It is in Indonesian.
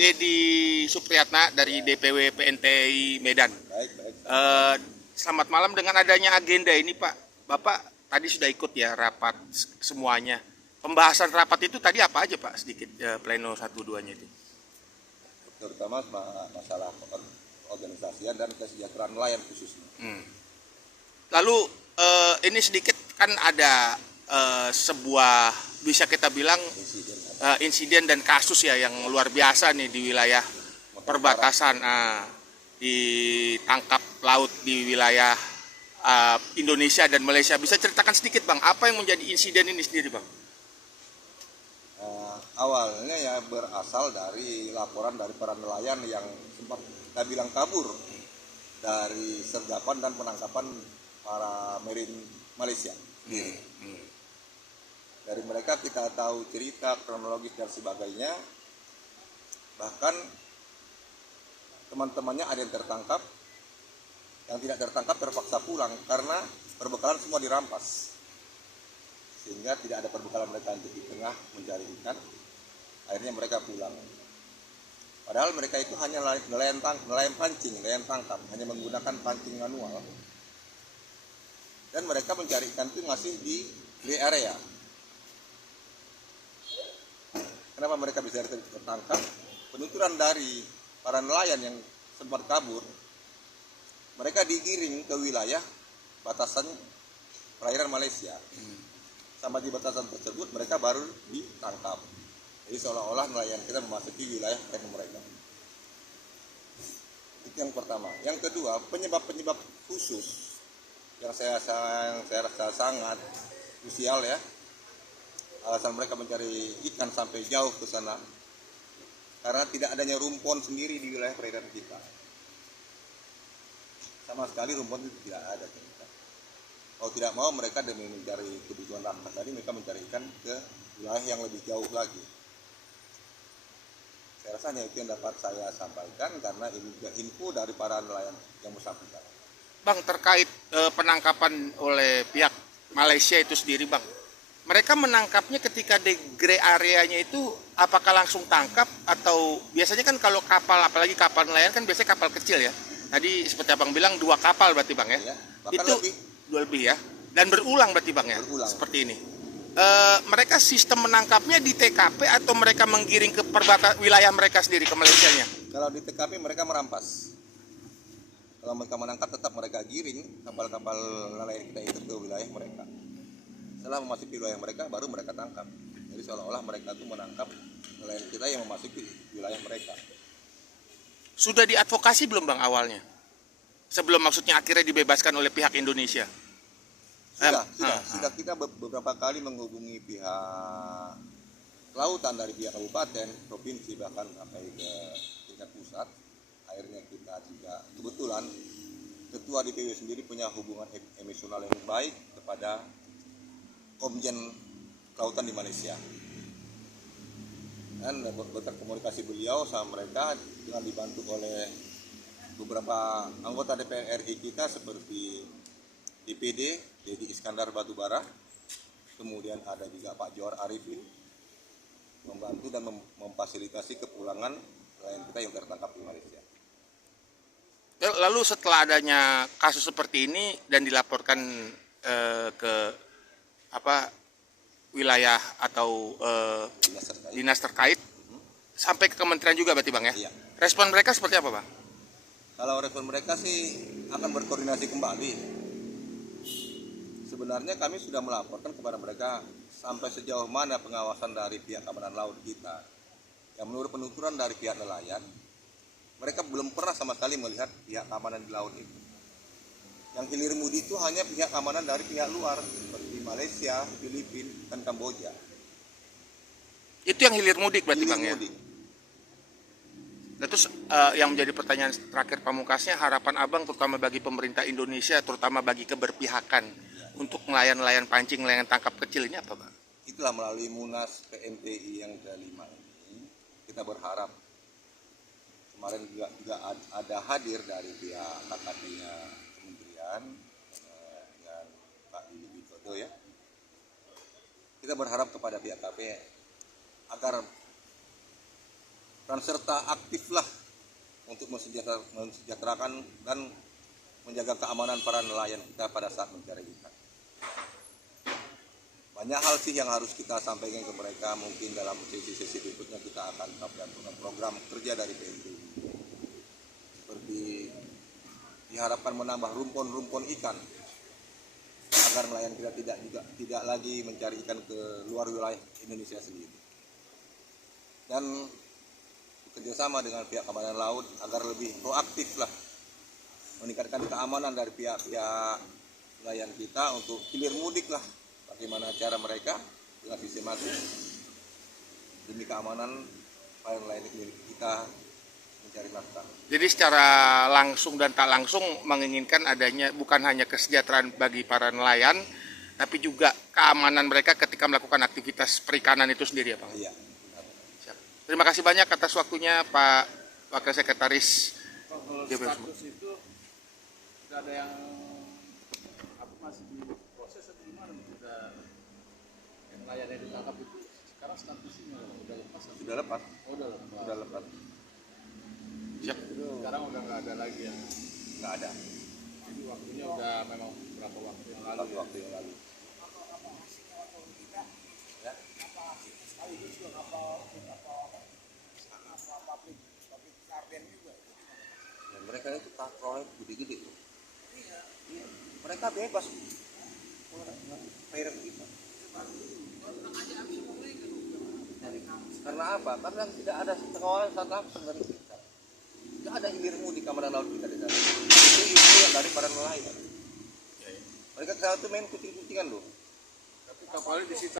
Dedi Supriyatna dari DPW PNTI Medan. Baik, baik. Selamat malam. Dengan adanya agenda ini Pak, Bapak tadi sudah ikut ya rapat semuanya. Pembahasan rapat itu tadi apa aja Pak, sedikit pleno 1-2-nya itu? Terutama masalah organisasian dan kesejahteraan nelayan khususnya. Lalu ini sedikit kan ada sebuah bisa kita bilang insiden dan kasus ya yang luar biasa nih di wilayah perbatasan, ditangkap laut di wilayah Indonesia dan Malaysia. Bisa ceritakan sedikit Bang, apa yang menjadi insiden ini sendiri Bang? Awalnya ya berasal dari laporan dari para nelayan yang sempat kita bilang kabur dari sergapan dan penangkapan para marine Malaysia. Dari mereka kita tahu cerita kronologis dan sebagainya. Bahkan teman-temannya ada yang tertangkap, yang tidak tertangkap terpaksa pulang karena perbekalan semua dirampas, sehingga tidak ada perbekalan mereka untuk di tengah mencari ikan. Akhirnya mereka pulang. Padahal mereka itu hanya nelayan pancing, nelayan tangkap, hanya menggunakan pancing manual. Dan mereka mencari ikan itu masih di area. Kenapa mereka bisa tertangkap? Penuturan dari para nelayan yang sempat kabur, mereka digiring ke wilayah batasan perairan Malaysia. Sampai di batasan tersebut mereka baru ditangkap. Jadi seolah-olah nelayan kita memasuki wilayah mereka. Itu yang pertama. Yang kedua, penyebab-penyebab khusus yang saya rasa sangat krusial ya. Alasan mereka mencari ikan sampai jauh ke sana karena tidak adanya rumpon sendiri di wilayah perairan kita. Sama sekali rumpon itu tidak ada. Kalau tidak mau mereka demi mencari kebutuhan rakyat tadi, mereka mencari ikan ke wilayah yang lebih jauh lagi. Saya rasa hanya itu yang dapat saya sampaikan karena ini juga info dari para nelayan yang bersangkutan. Bang, terkait penangkapan oleh pihak Malaysia itu sendiri Bang, mereka menangkapnya ketika di gray areanya itu apakah langsung tangkap atau biasanya kan kalau kapal, apalagi kapal nelayan kan biasanya kapal kecil ya. Tadi seperti Abang bilang 2 kapal berarti Bang ya? Ya, Itu lebih ya. Dan berulang berarti Bang ya? Berulang. Seperti ini. Mereka sistem menangkapnya di TKP atau mereka menggiring ke wilayah mereka sendiri ke Malaysianya? Kalau di TKP mereka merampas. Kalau mereka menangkap tetap mereka giring kapal-kapal nelayan kita itu ke wilayah mereka. Setelah memasuki wilayah mereka baru mereka tangkap. Jadi seolah-olah mereka itu menangkap nelayan kita yang memasuki wilayah mereka. Sudah diadvokasi belum Bang awalnya? Sebelum maksudnya akhirnya dibebaskan oleh pihak Indonesia? Sudah kita beberapa kali menghubungi pihak kelautan dari pihak kabupaten, provinsi, bahkan sampai ke tingkat pusat. Akhirnya kita juga kebetulan ketua DPW sendiri punya hubungan emosional yang baik kepada Komjen Kelautan di Malaysia. Dan berkomunikasi beliau sama mereka dengan dibantu oleh beberapa anggota DPR RI kita seperti DPD Dedi Iskandar Batubara, kemudian ada juga Pak Johar Arifin membantu dan memfasilitasi kepulangan nelayan kita yang tertangkap di Malaysia. Lalu setelah adanya kasus seperti ini dan dilaporkan ke wilayah atau dinas terkait sampai ke kementerian juga berarti Bang ya? Iya. Respon mereka seperti apa Bang? Kalau respon mereka sih akan berkoordinasi kembali. Sebenarnya kami sudah melaporkan kepada mereka sampai sejauh mana pengawasan dari pihak keamanan laut kita. Yang menurut penuturan dari pihak nelayan, mereka belum pernah sama sekali melihat pihak keamanan di laut itu. Yang hilir mudi itu hanya pihak keamanan dari pihak luar seperti Malaysia, Filipina, dan Kamboja. Itu yang hilir mudik berarti Bang ya? Nah, terus yang menjadi pertanyaan terakhir pamungkasnya, harapan Abang terutama bagi pemerintah Indonesia, terutama bagi keberpihakan untuk nelayan-nelayan pancing, nelayan tangkap kecil ini apa Bang? Itulah melalui Munas PNTI yang ke-5 ini, kita berharap kemarin juga ada hadir dari pihak KKP-nya kementerian dengan Pak Lili Widodo ya. Kita berharap kepada pihak KP agar peran serta aktiflah untuk mensejahterakan dan menjaga keamanan para nelayan kita pada saat mencari ikan. Banyak hal sih yang harus kita sampaikan ke mereka, mungkin dalam sesi-sesi berikutnya kita akan melakukan program kerja dari BNPB. Seperti diharapkan menambah rumpun-rumpun ikan agar nelayan kita tidak lagi mencari ikan ke luar wilayah Indonesia sendiri. Dan bekerjasama dengan pihak keamanan laut agar lebih proaktif lah meningkatkan keamanan dari pihak-pihak nelayan kita untuk hilir mudik lah, bagaimana cara mereka dengan sistematis demi keamanan para nelayan kita mencari nafkah. Jadi secara langsung dan tak langsung menginginkan adanya bukan hanya kesejahteraan bagi para nelayan, tapi juga keamanan mereka ketika melakukan aktivitas perikanan itu sendiri ya Pak? Iya. Siap. Terima kasih banyak atas waktunya Pak Wakil Sekretaris. Kalau status itu tidak ada yang masih diproses atau gimana? Sudah yang nelayan yang ditangkap itu sekarang statusnya sudah lepas? Sudah lepas. Oh, udah lepas. Sudah lepas. Siap. Sekarang udah nggak ada lagi yang Nggak ada. jadi waktunya udah memang berapa waktu yang lalu. Satu waktu yang lalu. Ya. Ya, mereka itu proyek gede-gede. Iya. Mereka bebas. Bayar kita. Karena apa? Karena tidak ada pengawalan saat langsung dari kita. Tidak ada hilir mudik keamanan laut kita di sana. Itu yang dari para nelayan. Mereka ke sana itu main kucing-kucingan loh. Tapi kapalnya disita.